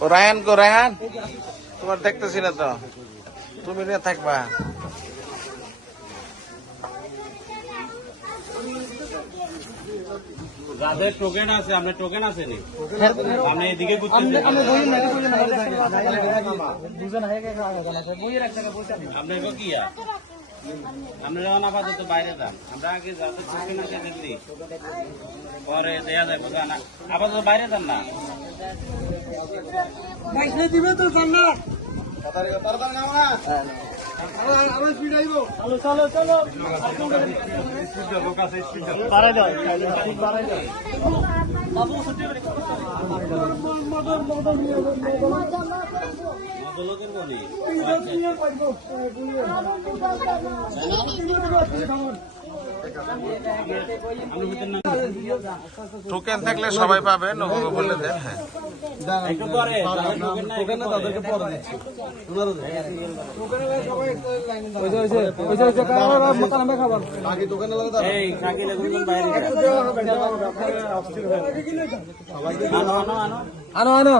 ও রায়হান গো রায়হান তোমার দেখতেছি না তো তুমি নিয়ে থাকবা যাদের টোকেন আছে আপনার টোকেন আছে নি আপনি এদিকে ঘুরতেছেন আপনার গো কি আর? আপনি যখন আপাতত বাইরে যান আমরা আগে যাদের টোকেন আছে দিল্লি পরে দেয়া যায় কোথায় না আপাতত বাইরে যান না মজলো করব নি আপনি ভিতর না টোকেন থাকলে সবাই পাবে নবুকে বলে দেন হ্যাঁ। আনো আনো।